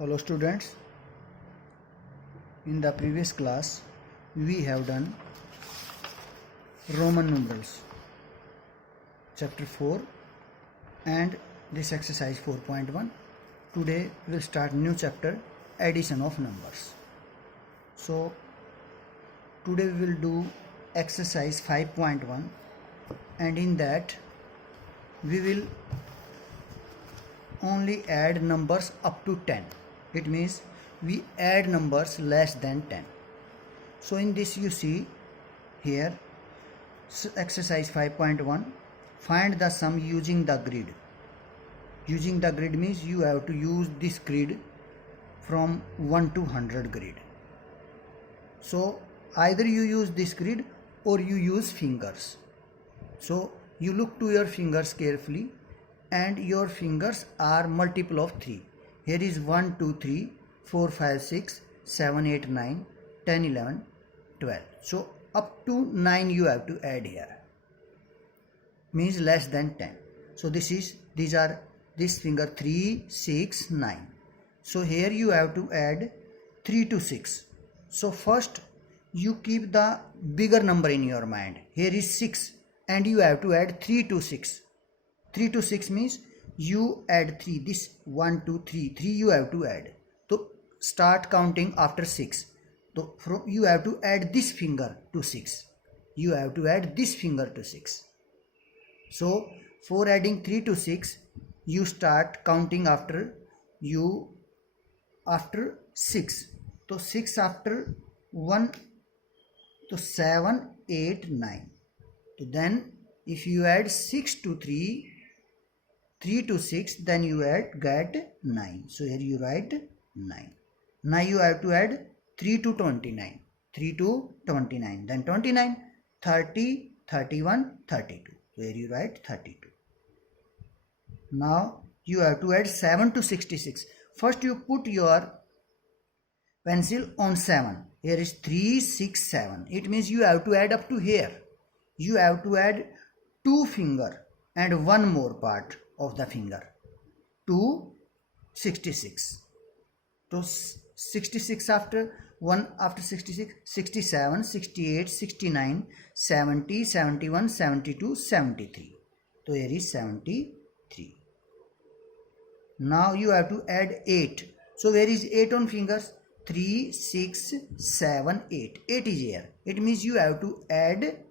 Hello students, in the previous class we have done Roman numerals chapter 4 and this exercise 4.1. Today we will start new chapter, addition of numbers. So today we will do exercise 5.1 and in that we will only add numbers up to 10. It means we add numbers less than 10. So in this you see here exercise 5.1, find the sum using the grid. Using the grid means you have to use this grid from 1 to 100 grid. So either you use this grid or you use fingers. So you look to your fingers carefully and your fingers are multiple of 3. Here is 1, 2, 3, 4, 5, 6, 7, 8, 9, 10, 11, 12. So up to 9 you have to add here. Means less than 10. So this finger 3, 6, 9. So here you have to add 3 to 6. So first you keep the bigger number in your mind. Here is 6 and you have to add 3 to 6. 3 to 6 means you add 3. This 1, 2, 3. 3 you have to add. So start counting after 6. So you have to add this finger to 6. You have to add this finger to 6. So for adding 3 to 6, you start counting after 6. So 6 after 1, so 7, 8, 9. So then if you add 6 to 3, 3 to 6, then you get 9. So here you write 9. Now you have to add 3 to 29. 3 to 29. Then 29, 30, 31, 32. So here you write 32. Now you have to add 7 to 66. First you put your pencil on 7. Here is 3, 6, 7. It means you have to add up to here. You have to add 2 finger and 1 more part of the finger to 66. So 66 after 1 after 66, 67, 68, 69, 70, 71, 72, 73. So here is 73. Now you have to add 8. So where is 8 on fingers? 3, 6, 7, 8. 8 is here. It means you have to add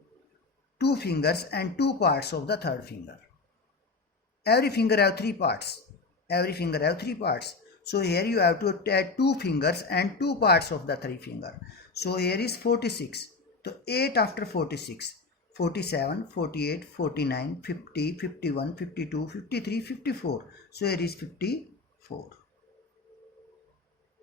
2 fingers and 2 parts of the third finger. Every finger have 3 parts. Every finger have 3 parts. So here you have to add 2 fingers and 2 parts of the 3 finger. So here is 46. So 8 after 46. 47, 48, 49, 50, 51, 52, 53, 54. So here is 54.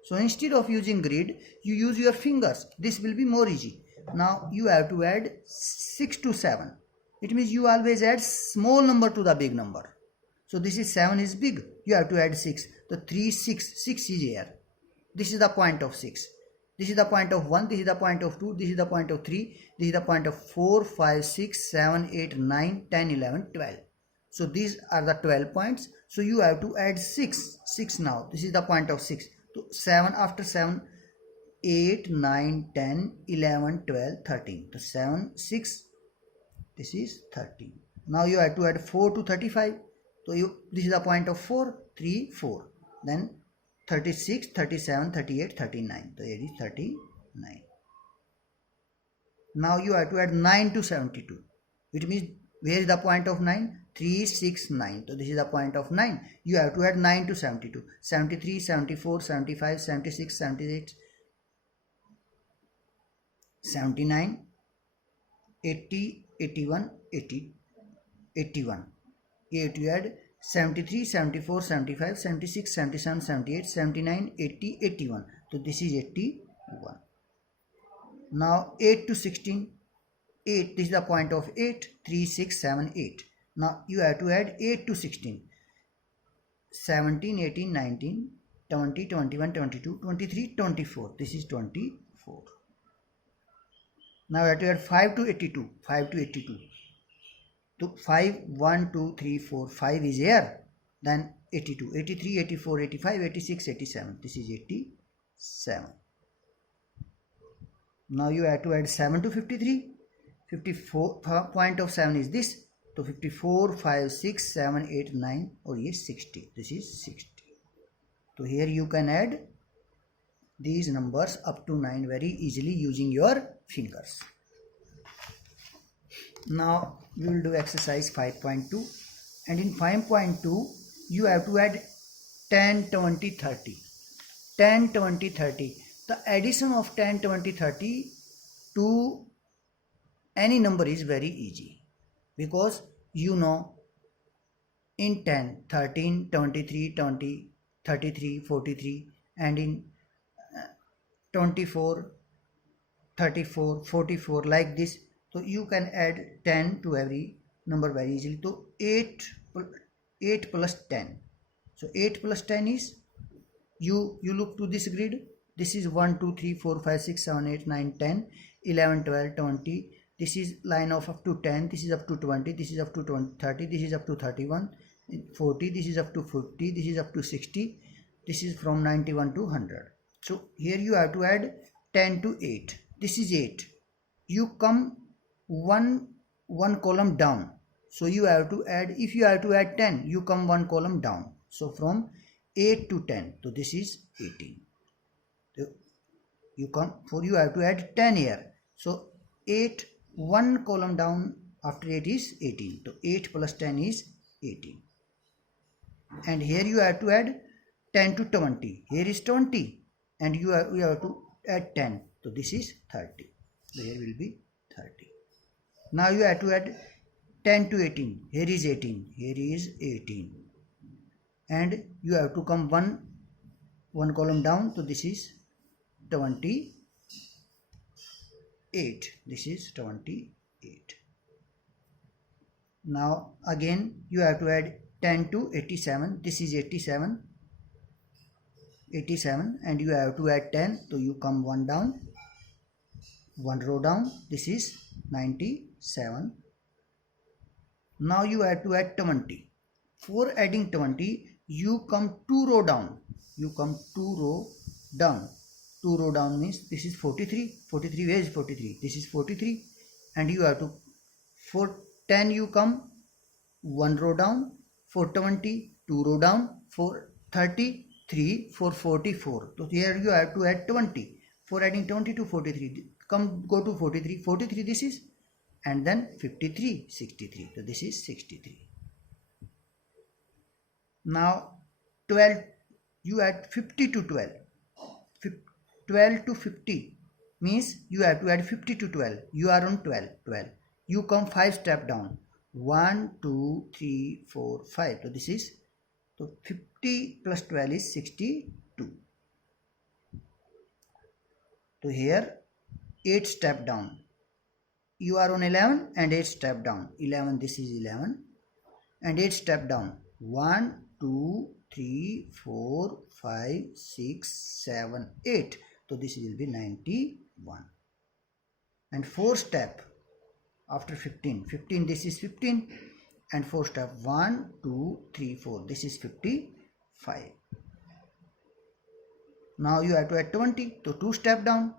So instead of using grid, you use your fingers. This will be more easy. Now you have to add 6 to 7. It means you always add small number to the big number. So this is 7 is big. You have to add 6. The 3, 6. 6 is here. This is the point of 6. This is the point of 1. This is the point of 2. This is the point of 3. This is the point of 4, 5, 6, 7, 8, 9, 10, 11, 12. So these are the 12 points. So you have to add 6. 6 now. This is the point of 6. So 7 after 7. 8, 9, 10, 11, 12, 13. So 7, 6. This is 13. Now you have to add 4 to 35. So this is the point of 4, 3, 4. Then 36, 37, 38, 39. So here is 39. Now you have to add 9 to 72. It means where is the point of 9? 3, 6, 9. So this is the point of 9. You have to add 9 to 72. 73, 74, 75, 76, 78, 79, 80, 81, 80, 81. Here you add 73, 74, 75, 76, 77, 78, 79, 80, 81. So this is 81. Now 8 to 16. 8, this is the point of 8, 3, 6, 7, 8. Now you have to add 8 to 16. 17, 18, 19, 20, 21, 22, 23, 24. This is 24. Now you have to add 5 to 82. 5 to 82. So 5, 1, 2, 3, 4, 5 is here. then 82, 83, 84, 85, 86, 87. This is 87. Now you have to add 7 to 53. 54 point of 7 is this. So 54, 5, 6, 7, 8, 9 or yes 60. This is 60. So here you can add these numbers up to 9 very easily using your fingers. Now we will do exercise 5.2, and in 5.2 you have to add 10, 20, 30. 10, 20, 30. The addition of 10, 20, 30 to any number is very easy, because you know in 10, 13, 23, 20, 33, 43, and in 24, 34, 44, like this. So you can add 10 to every number very easily. So 8 plus 10. So 8 plus 10 is, you look to this grid. This is 1, 2, 3, 4, 5, 6, 7, 8, 9, 10, 11, 12, 20. This is line of up to 10. This is up to 20. This is up to 20, 30. This is up to 31, 40. This is up to 50. This is up to 60. This is from 91 to 100. So here you have to add 10 to 8. This is 8. You come one column down. So you have to add, if you have to add 10, you come one column down. So from 8 to 10. So this is 18. So you have to add 10 here. So 8, one column down after 8 is 18. So 8 plus 10 is 18. And here you have to add 10 to 20. Here is 20. And you have to add 10. So this is 30. So here will be 30. Now you have to add 10 to 18. Here is 18. Here is 18. And you have to come one column down. So this is 28. This is 28. Now again you have to add 10 to 87. This is 87. 87, and you have to add 10. So you come one down, one row down. This is 97. Now you have to add 20. For adding 20, you come 2 row down. You come 2 row down. 2 row down means this is 43. 43, where is 43? This is 43. And you have to, for 10 you come 1 row down. For 20, 2 row down. For 30, 3, for 44. So here you have to add 20. For adding 20 to 43, go to 43. 43 this is, and then 53, 63. So this is 63. Now 12, you add 50 to 12. 12 to 50 means you have to add 50 to 12. You are on 12. You come 5 step down. 1, 2, 3, 4, 5. So this is, so 50 plus 12 is 62. So here 8 step down. You are on 11 and 8 step down. 11, this is 11. And 8 step down. 1, 2, 3, 4, 5, 6, 7, 8. So this will be 91. And 4 step after 15. 15, this is 15. And 4 step, 1, 2, 3, 4. This is 55. Now you have to add 20. So 2 step down.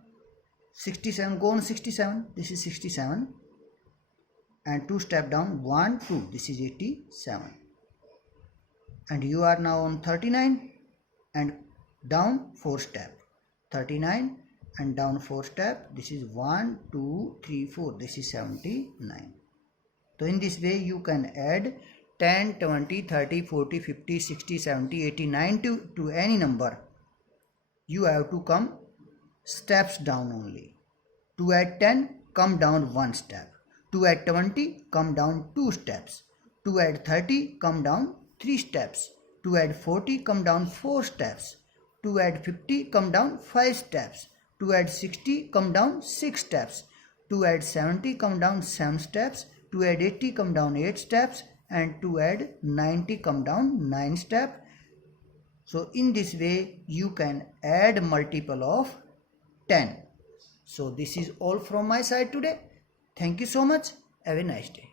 67, go on 67. This is 67. And 2 step down, 1, 2. This is 87. And you are now on 39. And down 4 step. 39 and down 4 step. This is 1, 2, 3, 4. This is 79. So in this way you can add 10, 20, 30, 40, 50, 60, 70, 80, 90 to any number. You have to come steps down only. To add 10, come down 1 step. To add 20, come down 2 steps. To add 30, come down 3 steps. To add 40, come down 4 steps. To add 50, come down 5 steps. To add 60, come down 6 steps. To add 70, come down 7 steps. To add 80, come down 8 steps. And to add 90, come down 9 steps. So in this way you can add multiple of 10. So this is all from my side today. Thank you so much. Have a nice day.